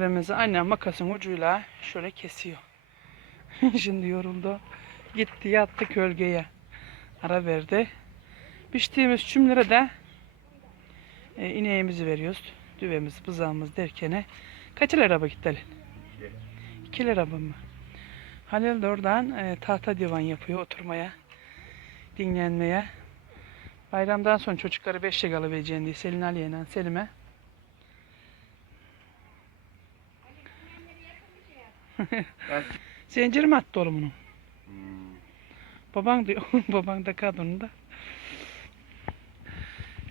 Çimlerimizi annem makasın ucuyla şöyle kesiyor. Şimdi yoruldu. Gitti yattı gölgeye. Ara verdi. Biçtiğimiz çimlere de e, ineğimizi veriyoruz. Düvemiz, bızağımız derkene. Kaç araba gitti Halil? İki lira mı? Halil de oradan e, tahta divan yapıyor oturmaya, dinlenmeye. Bayramdan sonra çocukları beş şey alabileceğini diye Selin Aliye'yle Selim'e. Zincir mi attı oğlum bunu? Baban diyor. Baban da kadın da.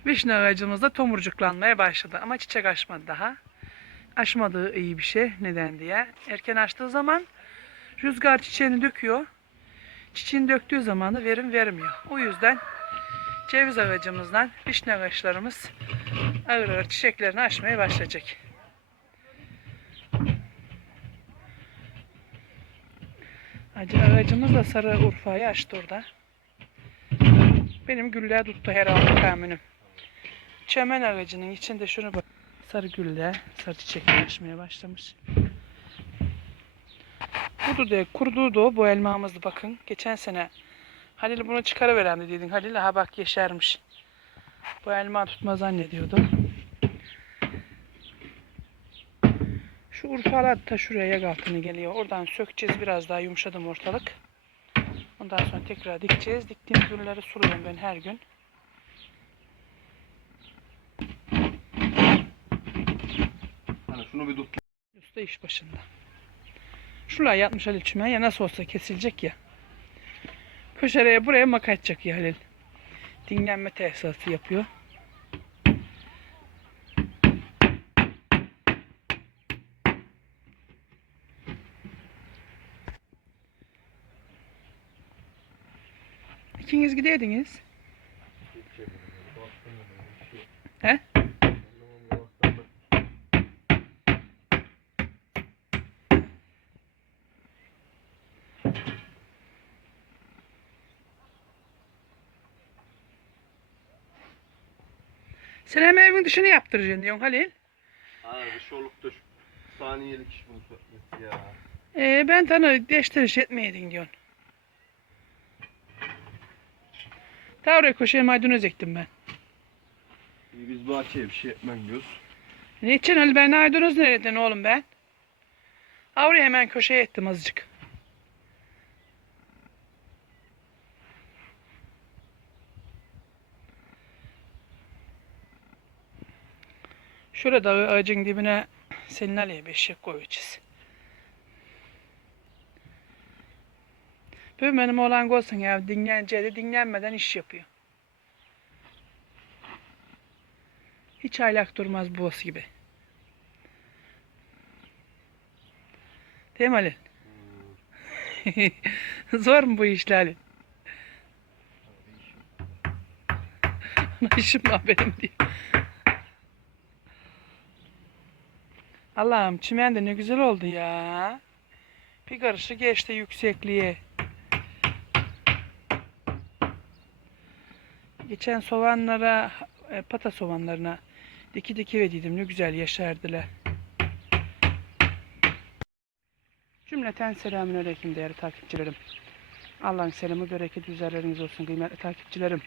Vişne ağacımız da tomurcuklanmaya başladı ama çiçek açmadı daha. Açmadığı iyi bir şey. Neden diye. Erken açtığı zaman rüzgar çiçeğini döküyor. Çiçeğini döktüğü zaman da verim vermiyor. O yüzden ceviz ağacımızdan vişne ağaçlarımız ağır ağır çiçeklerini açmaya başlayacak. Acı ağacımız da sarı urfayı açtı orada. Benim güller tuttu herhalde tahminim. Çemen ağacının içinde şunu bak. Sarı güller, sarı çiçekler açmaya başlamış. Kudu de, kurudu da bu elmamızdı bakın. Geçen sene Halil bunu çıkarıveren dedin. Halil ha bak yeşermiş. Bu elma tutma zannediyordu. Şu urfalar da şuraya yak altına geliyor. Oradan sökeceğiz. Biraz daha yumuşadım ortalık. Ondan sonra tekrar dikeceğiz. Diktiğim gülleri suluyorum ben her gün. Hani şunu bir tut. Usta iş başında. Şuraya yatmış Halil çimen ya nasıl olsa kesilecek ya. Köşereye buraya maka ya Halil. Dinlenme tesisatı yapıyor. İkiniz gideydiniz. He? Sen hem evin dışını yaptıracaksın diyorsun Halil. Ha bir şey olup da şu saniyelik iş bunu ya. Ee, ben sana deştiriş etmeyeydin diyorsun. Ta oraya köşeye maydanoz ektim ben. İyi biz bahçeye bir şey etmem diyoruz. Niçin Ali ben maydanoz nereden oğlum ben? Ha oraya hemen köşeye ettim azıcık. Şurada ağacın dibine senin Ali'ye bir şey koyacağız. Bu benim oğlan olsun ya dinleneceği de dinlenmeden iş yapıyor. Hiç aylak durmaz boğaz gibi. Değil mi Ali? Zor mu bu işler Ali? Ana işim var benim diye. Allah'ım çimen de ne güzel oldu ya. Bir karışı geçti yüksekliğe. Geçen soğanlara, e, pata soğanlarına diki diki verdiydim. Ne güzel yaşardılar. Cümleten selamünaleyküm değerli takipçilerim. Allah'ın selamı, bereketi üzerleriniz olsun kıymetli takipçilerim.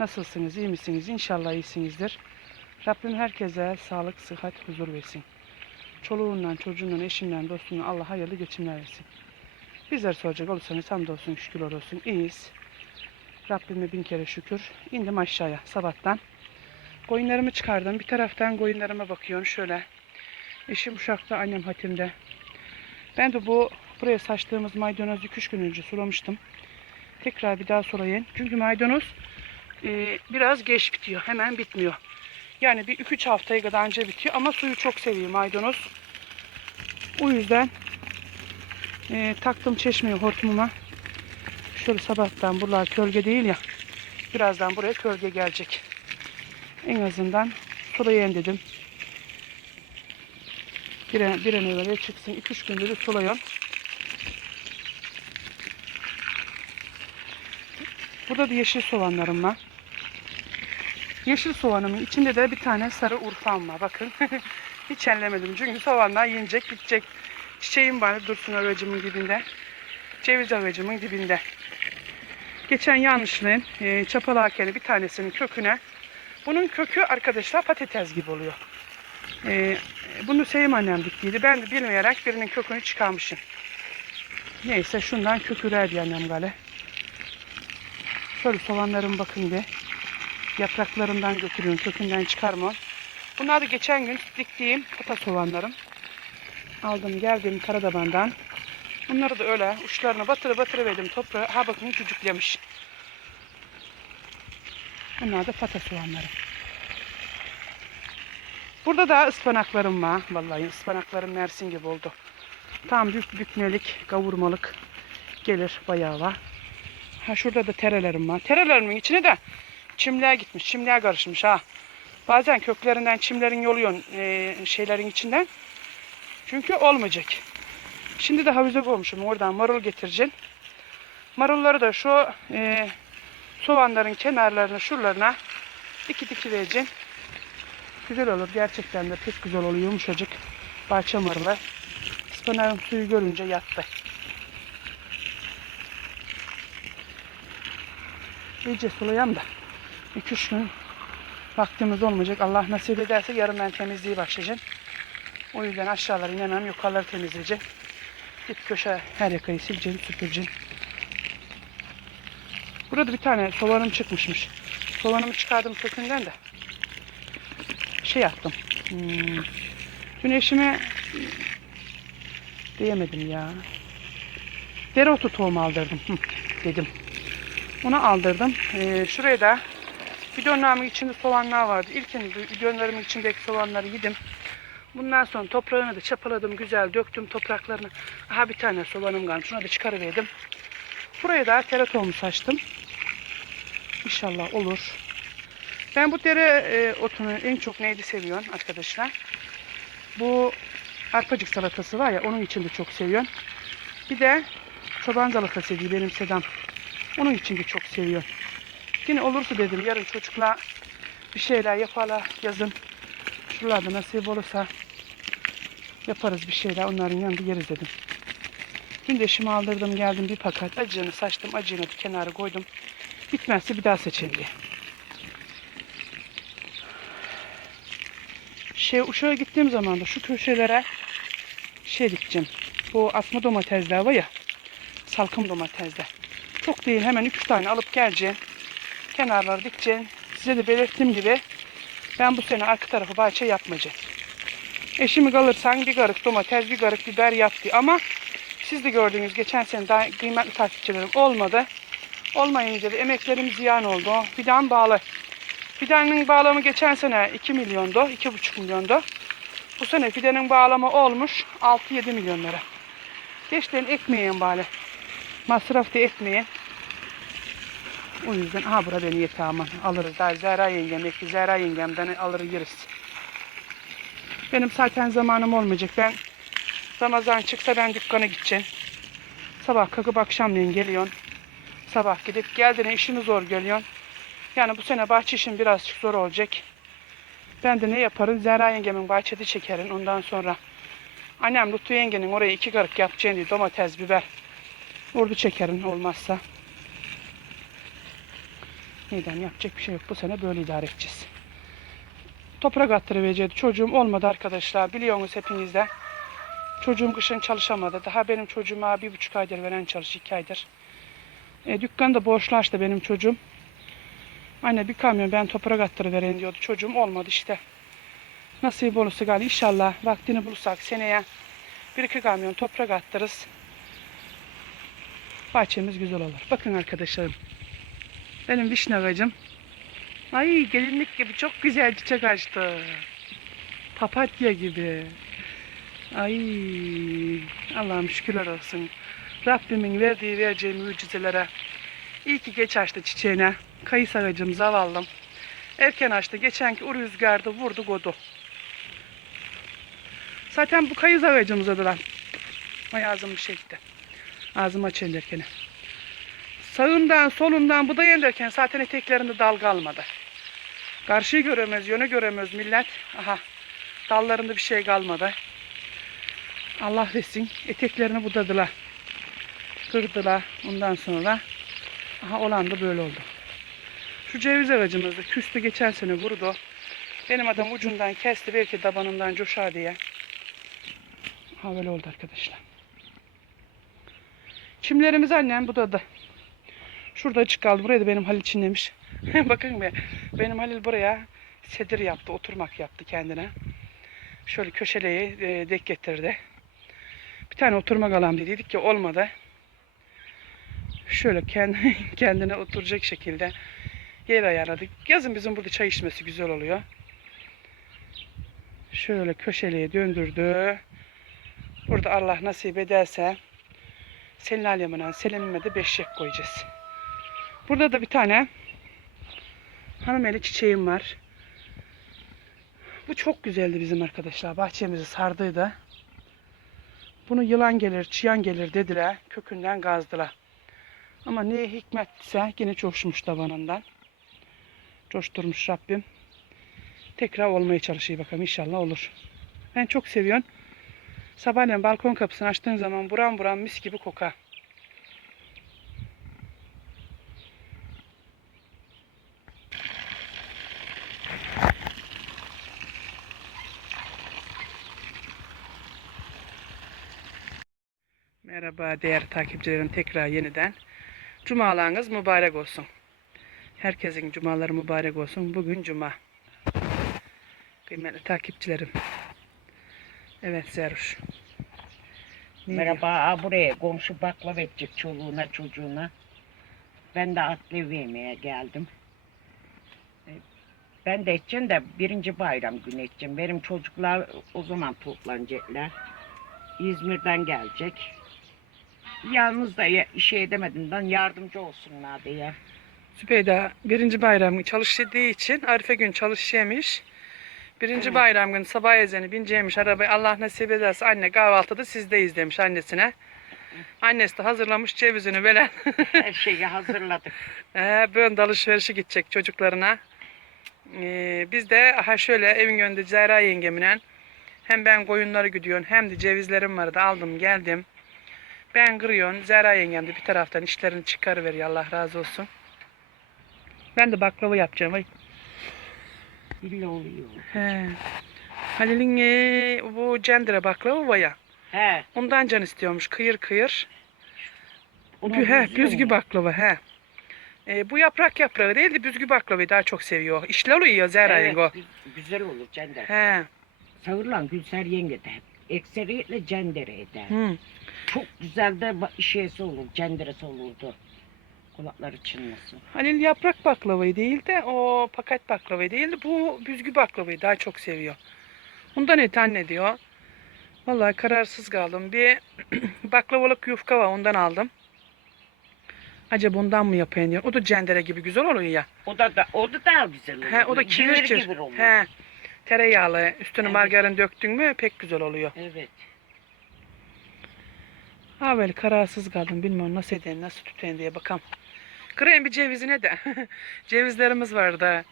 Nasılsınız, iyi misiniz? İnşallah iyisinizdir. Rabbim herkese sağlık, sıhhat, huzur versin. Çoluğundan, çocuğundan, eşinden, dostundan Allah hayırlı geçimler versin. Bizler soracak olursanız hamdolsun, şükürler olsun. İyiyiz. Rabbime bin kere şükür. İndim aşağıya sabahtan. Koyunlarımı çıkardım. Bir taraftan koyunlarıma bakıyorum şöyle. Eşim uşakta, annem hatimde. Ben de bu buraya saçtığımız maydanozu 2-3 gün önce sulamıştım. Tekrar bir daha sulayayım. Çünkü maydanoz e, biraz geç bitiyor. Hemen bitmiyor. Yani bir 2-3 haftaya kadar önce bitiyor. Ama suyu çok seviyor maydanoz. O yüzden e, taktım çeşmeyi hortumuma. Şöyle sabahtan buralar kölge değil ya. Birazdan buraya kölge gelecek. En azından sulayayım dedim. Bir an, bir an evvel çıksın. 2-3 gündür de suluyorum. Burada da yeşil soğanlarım var. Yeşil soğanımın içinde de bir tane sarı urfam var. Bakın. Hiç ellemedim çünkü soğanlar yenecek gidecek. Çiçeğim var dursun ağacımın dibinde. Ceviz ağacımın dibinde. Geçen yanlışlığın e, çapalarken bir tanesinin köküne bunun kökü arkadaşlar patates gibi oluyor. E, bunu Sevim annem diktiydi. Ben de bilmeyerek birinin kökünü çıkarmışım. Neyse şundan kökürer diye annem gale. Şöyle soğanların bakın bir. Yapraklarından götürüyorum. Kökünden çıkarmam. Bunlar da geçen gün diktiğim kata soğanlarım. Aldım geldim Karadaban'dan. Bunları da öyle uçlarına batırı batırı verdim toprağa. Ha bakın cücüklemiş. Bunlar da pata soğanları. Burada da ıspanaklarım var. Vallahi ıspanaklarım Mersin gibi oldu. Tam bük bükmelik, kavurmalık gelir bayağı var. Ha şurada da terelerim var. Terelerimin içine de çimler gitmiş. Çimler karışmış ha. Bazen köklerinden çimlerin yoluyorsun e, şeylerin içinden. Çünkü olmayacak. Şimdi de havuza koymuşum. Oradan marul getireceğim. Marulları da şu e, soğanların kenarlarına, şuralarına diki diki vereceğim. Güzel olur. Gerçekten de pek güzel oluyor. Yumuşacık. Bahçe marulu. Ispanağın suyu görünce yattı. İyice sulayayım da. 2-3 gün vaktimiz olmayacak. Allah nasip ederse yarın ben temizliği başlayacağım. O yüzden aşağıları inemem. Yukarıları temizleyeceğim. Git köşe her yakayı sileceğim, süpüreceğim. Burada bir tane soğanım çıkmışmış. Soğanımı çıkardım kökünden de. Şey yaptım. Hmm, dün eşime diyemedim ya. Dereotu tohumu aldırdım. Hı, dedim. Onu aldırdım. Ee, şuraya da bidonlarımın içinde soğanlar vardı. İlkin bidonlarımın içindeki soğanları yedim. Bundan sonra toprağını da çapaladım güzel döktüm topraklarını. Aha bir tane soğanım kalmış. Şuna da çıkarıverdim. Buraya da tere tohumu saçtım. İnşallah olur. Ben bu dere e, otunu en çok neydi seviyorum arkadaşlar. Bu arpacık salatası var ya onun için de çok seviyorum. Bir de çoban salatası diye benim sedam. Onun için de çok seviyorum. Yine olursa dedim yarın çocukla bir şeyler yaparlar yazın. Şuralarda nasip olursa yaparız bir şeyler onların yanında yeriz dedim. Dün de eşimi aldırdım geldim bir paket acığını saçtım acığını bir kenara koydum. Bitmezse bir daha seçeyim diye. Şey Uşak'a gittiğim zaman da şu köşelere şey dikeceğim. Bu asma domatesler var ya. Salkım domatesler. Çok değil hemen 3 tane alıp geleceğim. Kenarları dikeceğim. Size de belirttiğim gibi ben bu sene arka tarafı bahçe yapmayacağım. Eşimi kalırsan bir garık domates, bir garık biber yaptı ama siz de gördüğünüz geçen sene daha kıymetli takipçilerim olmadı. Olmayınca da emeklerim ziyan oldu. Fidan bağlı. Fidanın bağlamı geçen sene 2 milyondu, 2,5 milyondu. Bu sene fidanın bağlamı olmuş 6-7 milyon lira. Geçten ekmeyin bari. Masraf da etmeyin. O yüzden aha bura beni aman alırız. Daha Zehra yengem ekli Zehra yengemden alır yeriz. Benim zaten zamanım olmayacak. Ben Ramazan çıksa ben dükkana gideceğim. Sabah kalkıp akşamleyin geliyorsun. Sabah gidip geldiğinde işimi zor geliyorsun. Yani bu sene bahçe işim birazcık zor olacak. Ben de ne yaparım? Zehra yengemin bahçede çekerim. Ondan sonra annem Lütfü yengenin oraya iki karık yapacağını domates, biber. Orada çekerim olmazsa. Neyden yapacak bir şey yok. Bu sene böyle idare edeceğiz. Toprak attırıvereceğiz. Çocuğum olmadı arkadaşlar. Biliyorsunuz hepiniz de. Çocuğum kışın çalışamadı. Daha benim çocuğuma bir buçuk aydır veren çalış, iki aydır. E, dükkanda borçlaştı benim çocuğum. Anne bir kamyon ben toprak attırıvereyim diyordu. Çocuğum olmadı işte. Nasip olursa gali inşallah vaktini bulursak seneye bir iki kamyon toprak attırırız. Bahçemiz güzel olur. Bakın arkadaşlarım. Benim vişne ağacım. Ay gelinlik gibi çok güzel çiçek açtı. Papatya gibi. Ay Allah'ım şükürler olsun. Rabbimin verdiği vereceği mucizelere. İyi ki geç açtı çiçeğine. Kayısı ağacım zavallım. Erken açtı. Geçenki o rüzgarda vurdu godu. Zaten bu kayısı ağacımıza da lan. Ay ağzım bir şey gitti. Ağzım açılırken. Sağından solundan bu da yerlerken zaten eteklerinde dal kalmadı. Karşıyı göremez, yönü göremez millet. Aha Dallarında bir şey kalmadı. Allah desin. Eteklerini budadılar. Kırdılar. Ondan sonra aha olan da böyle oldu. Şu ceviz ağacımız da küstü geçen sene vurdu. Benim adam ucundan kesti belki tabanından coşar diye. Ha böyle oldu arkadaşlar. Çimlerimiz annem budadı. Şurada açık kaldı. Buraya da benim Halil çinlemiş. Bakın be. Benim Halil buraya sedir yaptı. Oturmak yaptı kendine. Şöyle köşeleyi e, dek getirdi. Bir tane oturmak alalım dedik ki olmadı. Şöyle kendi, kendine oturacak şekilde yer ayarladık. Yazın bizim burada çay içmesi güzel oluyor. Şöyle köşeliğe döndürdü. Burada Allah nasip ederse Selin Alem'ine Selin'ime de beşik koyacağız. Burada da bir tane hanım eli çiçeğim var. Bu çok güzeldi bizim arkadaşlar. Bahçemizi sardıydı. Bunu yılan gelir, çıyan gelir dediler. Kökünden gazdılar. Ama ne hikmetse yine coşmuş tabanından. Coşturmuş Rabbim. Tekrar olmaya çalışıyor bakalım inşallah olur. Ben çok seviyorum. Sabahleyin balkon kapısını açtığın zaman buram buram mis gibi kokar. Merhaba değerli takipçilerim tekrar yeniden. Cumalarınız mübarek olsun. Herkesin cumaları mübarek olsun. Bugün cuma. Kıymetli takipçilerim. Evet Zeruş. Ne Merhaba, aa, buraya komşu baklava edecek çoluğuna çocuğuna. Ben de atlı yemeğe geldim. E, Ben de edeceğim de birinci bayram günü edeceğim. Benim çocuklar o zaman toplanacaklar. İzmir'den gelecek. Yalnız da ya- şey edemediğinden yardımcı olsunlar diye. Sübeyda birinci bayram çalıştığı için Arife gün çalışayamış. Birinci Evet. bayram günü sabah ezeni bineceğimiş arabayı Allah nasip ederse anne kahvaltıda sizdeyiz demiş annesine. Annesi de hazırlamış cevizini böyle. Her şeyi hazırladık. Ee, böyle alışverişe gidecek çocuklarına. Ee, biz de aha şöyle evin önünde Zehra yengemle hem ben koyunları gidiyorum hem de cevizlerim vardı aldım geldim. Ben kırıyorum. Zehra yengem de bir taraftan işlerini çıkarıveriyor Allah razı olsun. Ben de baklava yapacağım. Ay. İlla oluyor. He. Halil'in e, bu cendire baklava var ya. He. Ondan can istiyormuş. Kıyır kıyır. Bü, he, büzgü baklava he. E, bu yaprak yaprağı değil de büzgü baklavayı daha çok seviyor. İşler oluyor Zehra Evet, yenge güzel olur cender. He. Sağırlan Gülser yenge de hep ekseriyetle cendere eder. Hı. Çok güzel de ba- şeysi olur, cenderesi olurdu. Kulakları çınlasın. Halil yaprak baklavayı değil de o paket baklavayı değil de bu büzgü baklavayı daha çok seviyor. Ondan et anne diyor. Vallahi kararsız kaldım. Bir baklavalık yufka var ondan aldım. Acaba bundan mı yapayım diyor. O da cendere gibi güzel oluyor ya. O da, da o da daha güzel olur. He, o da Civir kivir gibi kivir. olur. He. Tereyağlı üstüne Evet. margarin döktün mü pek güzel oluyor. Evet. Böyle kararsız kaldım. Bilmiyorum nasıl edeyim, nasıl tutayım diye bakalım. Kırayım bir cevizine de. Cevizlerimiz var da.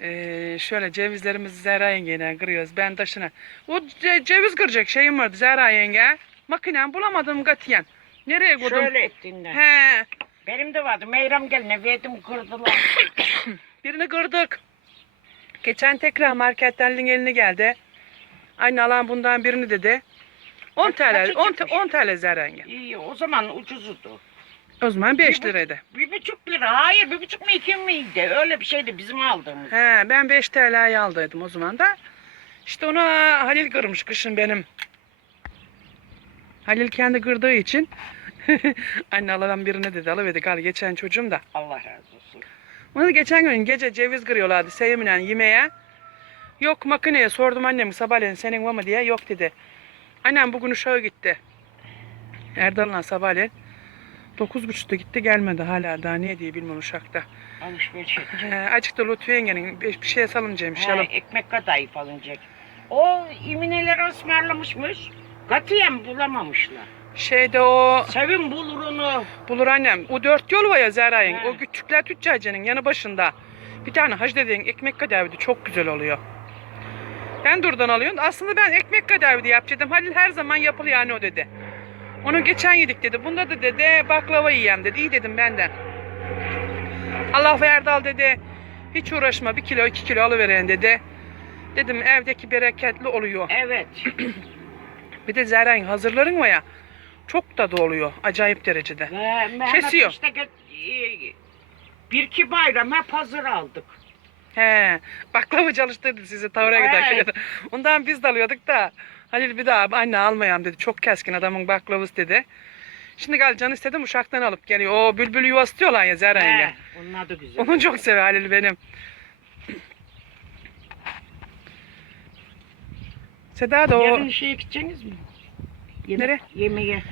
Ee, şöyle cevizlerimizi Zehra yengeyle kırıyoruz. Ben taşına. O ce- ceviz kıracak şeyim vardı Zehra yenge. Makinem bulamadım katiyen. Nereye koydum? Şöyle ettiğinde. He. Benim de vardı. Meyram geline verdim kırdılar. Birini kırdık. Geçen tekrar marketten eline geldi. Aynı alan bundan birini dedi. 10 Kaç- kaça TL, 10, çıkmış? 10 TL Zehra yenge. İyi o zaman ucuzudu. O zaman 5 Bir bu- liraydı. Bir buçuk lira. Hayır bir buçuk mu iki miydi? Öyle bir şeydi bizim aldığımız. He, ben 5 TL'ye aldıydım o zaman da. İşte onu Halil kırmış kışın benim. Halil kendi kırdığı için anne alan birine dedi alıverdi gal geçen çocuğum da. Allah razı olsun. Onu geçen gün gece ceviz kırıyorlardı Sevim'le yemeğe. Yok makineye sordum annem sabahleyin senin var mı diye yok dedi. Annem bugün uşağa gitti. Erdal'la sabahleyin. Dokuz buçukta gitti gelmedi hala daha ne diye bilmem uşakta. Alışveriş edecek. He, açık da Lütfü yengenin bir bir şeye salınacakmış He, ekmek kadayıf alınacak. O imineleri ısmarlamışmış. Katiyen bulamamışlar. Şeyde o Sevim bulur onu. bulur annem. O dört yol var ya Zehra'nın. He. O küçükler tüccarcının yanı başında. Bir tane hacı dediğin ekmek kadavidi çok güzel oluyor. Ben durdan alıyorum. Aslında ben ekmek kadar diye yapacaktım. Halil her zaman yapılıyor yani o dedi. Onu geçen yedik dedi. Bunda da dedi baklava yiyeyim dedi. İyi dedim benden. Allah verdi al dedi. Hiç uğraşma bir kilo iki kilo alıveren dedi. Dedim evdeki bereketli oluyor. Evet. Bir de zeren hazırların var ya. Çok tadı oluyor. Acayip derecede. Ve Mehmet Kesiyor. işte ge- e, bir iki bayram hep hazır aldık. He, baklava çalıştırdı sizi tavra Evet. giderken. Ondan biz de alıyorduk da. Halil bir daha anne almayayım dedi. Çok keskin adamın baklavası dedi. Şimdi gel can istedim uşaktan alıp geliyor. O bülbül yuvası diyorlar ya Zehra yenge. He, onun adı güzel. Onu çok sever Halil benim. Seda da o Yarın şeye gideceksiniz mi? Yemek, Nereye? Yemeğe.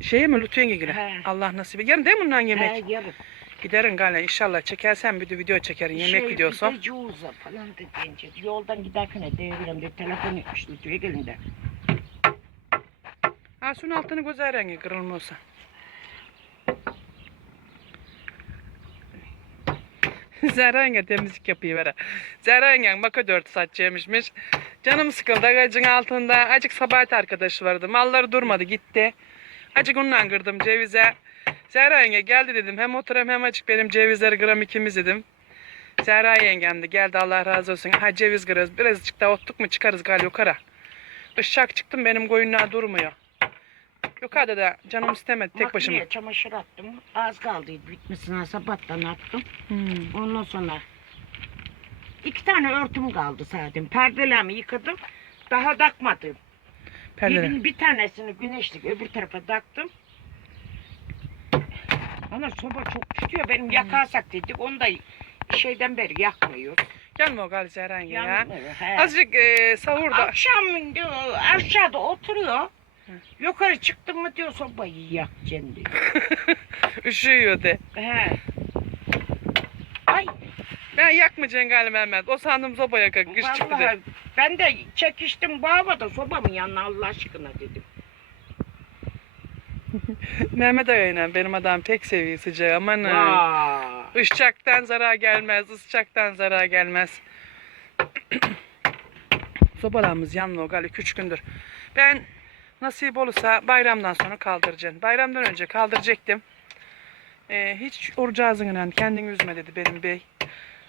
şeye mi Lütfen gire. He. Allah nasip. Yarın değil mi bundan yemek? He, yarın. Giderin galiba inşallah. Çekersen bir de video çekerin. Yemek Şey, videosu. Bir de falan da deyince. Yoldan giderken de devrem de telefon etmiş Lütfü'ye gelin de. Ha suyun altını güzel rengi kırılmıyorsa. Zehra yenge temizlik yapıyor böyle. Zehra yenge maka dört saçıymışmış. Canım sıkıldı ağacın altında. Acık sabahat arkadaşı vardı. Malları durmadı gitti. Acık ondan kırdım cevize. Zehra yenge geldi dedim. Hem oturam hem acık benim cevizleri gram ikimiz dedim. Zehra yengem geldi Allah razı olsun. Ha ceviz kırarız. Birazcık daha ottuk mu çıkarız gal yukarı. Işık çıktım benim koyunlar durmuyor. Yukarıda da canım istemedi tek başıma. Makineye çamaşır attım. Az kaldıydı bitmesine sabahtan attım. Hmm. Ondan sonra iki tane örtüm kaldı zaten. Perdelerimi yıkadım. Daha takmadım. Perdeler. Birinin bir tanesini güneşlik öbür tarafa taktım. Ana soba çok tutuyor. Benim yakarsak dedik. Onu da şeyden beri yakmıyor. Gelme o gal Zehra yenge ya. Yanmıyor. he. Azıcık e, sahurda. Akşam aşağıda oturuyor. Yukarı çıktım mı diyor sobayı yakacaksın diyor. Üşüyor de. He. Ay Ben yakmayacaksın galiba Mehmet. O sandım soba yakak. Kış çıktı de. vallahi ben de çekiştim bu havada sobamın yanına Allah aşkına dedim. Mehmet Ağa'yla benim adam pek seviyor sıcağı. Aman ha. Vay. Işçaktan zarar gelmez. ısçaktan zarar gelmez. Sobalarımız yanlı o gal 2-3 gündür. Ben nasip olursa bayramdan sonra kaldıracaksın. Bayramdan önce kaldıracaktım. Ee, hiç orucu ağzından kendini üzme dedi benim bey.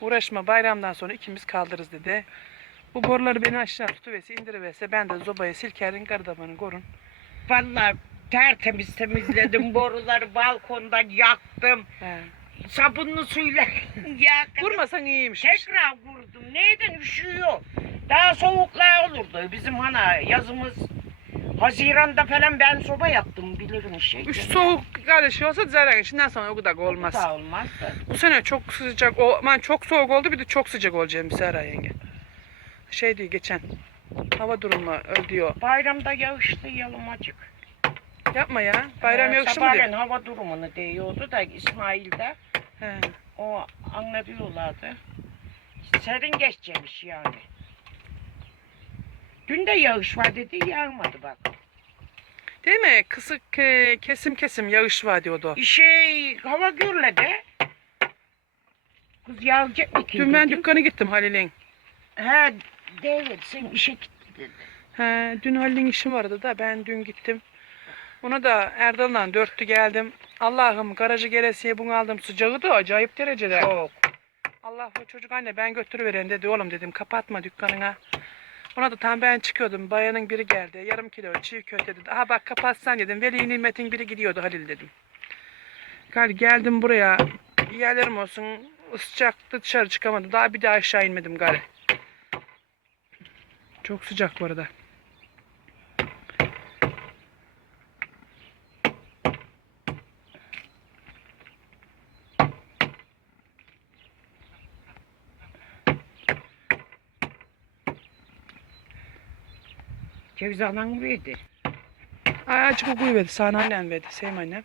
Uğraşma bayramdan sonra ikimiz kaldırırız dedi. Bu boruları beni aşağı tutuverse indiriverse ben de zobayı silkerin gardamanı korun. Vallahi tertemiz temizledim boruları balkonda yaktım. He. Sabunlu suyla yaktım. Vurmasan iyiymiş. Tekrar vurdum. Neyden üşüyor? Daha soğuklar olurdu. Bizim hana yazımız Haziran'da falan ben soba yaptım bilirim şey. Üç soğuk olsa zarar. Şimdiden sonra o kadar olmaz. Da olmaz da. Bu sene çok sıcak, o, aman çok soğuk oldu bir de çok sıcak olacak Sera yenge. Şey diyor geçen, hava durumu diyor. Bayramda yağışlı yalımacık. Yapma ya, bayram Ee, yağışı mı diyor? hava durumunu diyordu da İsmail'de He. o anlatıyorlardı. Serin geçecekmiş yani. Dün de yağış var dedi yağmadı bak. Değil mi? Kısık, e, kesim kesim yağış var diyordu. Şey hava gürledi. Kız yağacak mı ki? Dün ben dedim. dükkana gittim Halil'in. He David sen işe gitti dedi. He, dün Halil'in işi vardı da ben dün gittim. Ona da Erdal'la dörttü geldim. Allah'ım garajı gelesiye bunu aldım. Sıcağı da acayip derecede. Çok. Allah o çocuk anne ben götürüveren dedi oğlum dedim kapatma dükkanına. Ona da tam ben çıkıyordum bayanın biri geldi yarım kilo çiğ köfte dedi. Aha bak kapatsan dedim Veli Nimet'in biri gidiyordu Halil dedim. Gal geldim buraya yerlerim olsun sıcaktı dışarı çıkamadım daha bir daha aşağı inmedim gal. Çok sıcak bu arada. Ceviz alan verdi. Ay açık okuyu verdi sana annem verdi Sevim annem.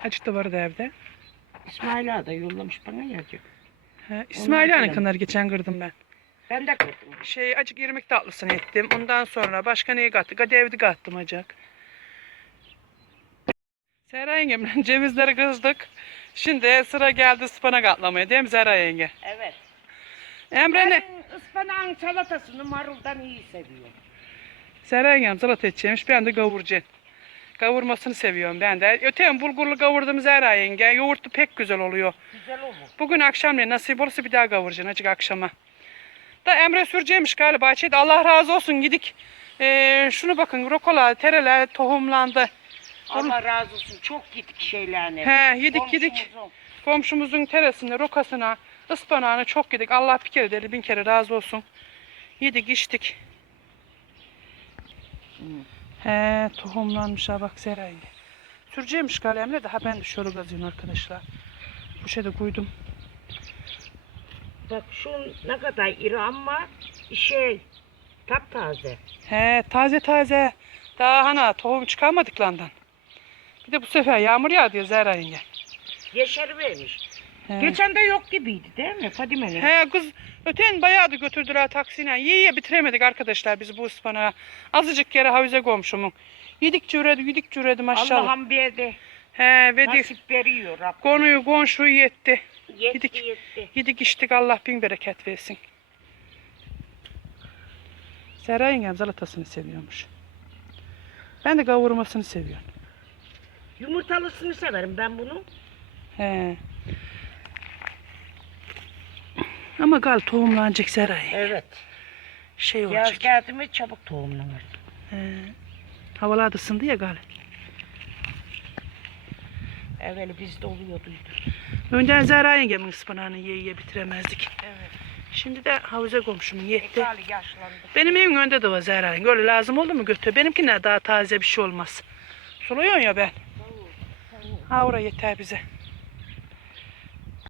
Açık da vardı evde. İsmail Ağa da yollamış bana yiyecek. He, İsmail. Han'ın kadar geçen kırdım ben. Ben de kırdım. şey acık irmik tatlısını ettim. Ondan sonra başka neyi kattık? Gadevdi kattım acık. Zehra yengemle cevizleri kızdık. Şimdi sıra geldi ıspanak atlamaya değil mi Zehra yenge? Evet. Emre ne? Ben ıspanağın salatasını maruldan iyi seviyorum. Seren yem salata edeceğimiş. Ben de kavuracağım. Kavurmasını seviyorum ben de. Öteyim bulgurlu kavurdum Zehra yenge. Yoğurtlu pek güzel oluyor. Güzel olur. Bugün akşam ne nasip olursa bir daha kavuracaksın acık akşama. Da Emre süreceğimiş galiba. Bahçede Allah razı olsun gidik. Ee, şunu bakın rokola, tereler tohumlandı. Allah razı olsun. Çok gittik şeylerine. He yedik yedik. Komşumuzun. Teresine, rokasına, ıspanağına çok yedik. Allah bir kere deli bin kere razı olsun. Yedik içtik. He tohumlanmış ha bak Zera yenge. Süreceğimiş kalemle daha ben de şöyle gazıyorum arkadaşlar. Bu şeyde koydum. Bak şu ne kadar iri ama şey taptaze. He taze taze. Daha hana tohum çıkarmadık landan. Bir de bu sefer yağmur yağdı ya Zehra yenge. Yeşeri vermiş. He. Geçen de yok gibiydi değil mi Fadime'nin? He kız öten bayağı da götürdüler taksiyle. Yiye yiye bitiremedik arkadaşlar biz bu ıspanağı. Azıcık yere havize komşumun. Yedikçe üredi, yedikçe üredi maşallah. Allah'ım bir He ve de nasip veriyor Rabbim. konuyu komşuyu yetti. Yetti yedik. yetti. Yedik içtik Allah bin bereket versin. Serra yengem salatasını seviyormuş. Ben de kavurmasını seviyorum. Yumurtalısını severim ben bunu. He. Ama gal tohumlanacak Serra yenge. Evet. Şey Yaz olacak. geldi mi çabuk tohumlanır. He. Havalar da ısındı ya gal. Evvel bizde oluyordu. Önden Zehra yengemin ıspanağını yiye yiye bitiremezdik. Evet. Şimdi de havuza komşumun yetti. Ekali yaşlandı. Benim evim önünde de var Zehra yenge. Öyle lazım oldu mu götür. Benimkiler daha taze bir şey olmaz. Suluyorsun ya ben. Ha oraya yeter bize.